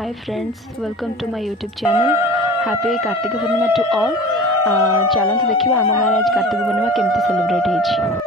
Hi friends, welcome to my YouTube channel. Happy Kartik Purnima to all. चलते देखिए आम गाँव आज कार्तिक पूर्णिमा केमती सेलिब्रेट होइछि।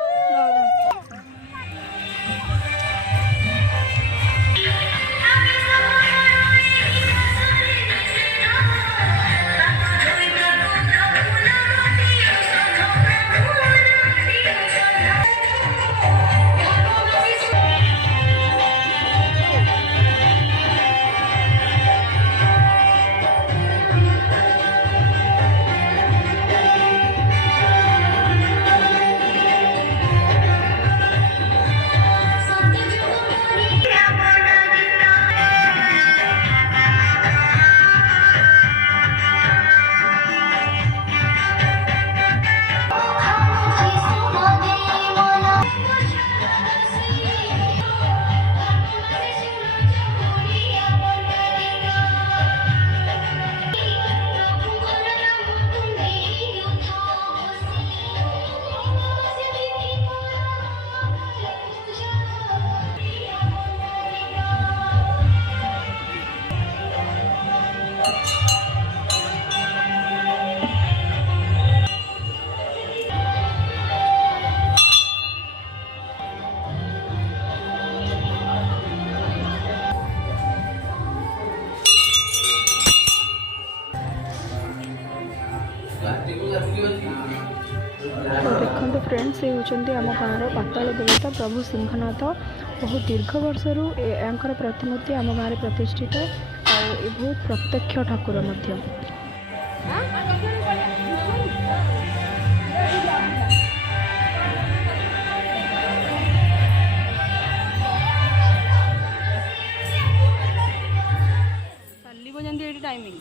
देखो फ्रेंड्स ये होती आम गाँव पाताल देवता प्रभु सिंहनाथ बहुत दीर्घ वर्षर यांकर प्रतिमूर्ति आम गाँव प्रतिष्ठित और बहुत प्रत्यक्ष ठाकुर मध्य। टाइमिंग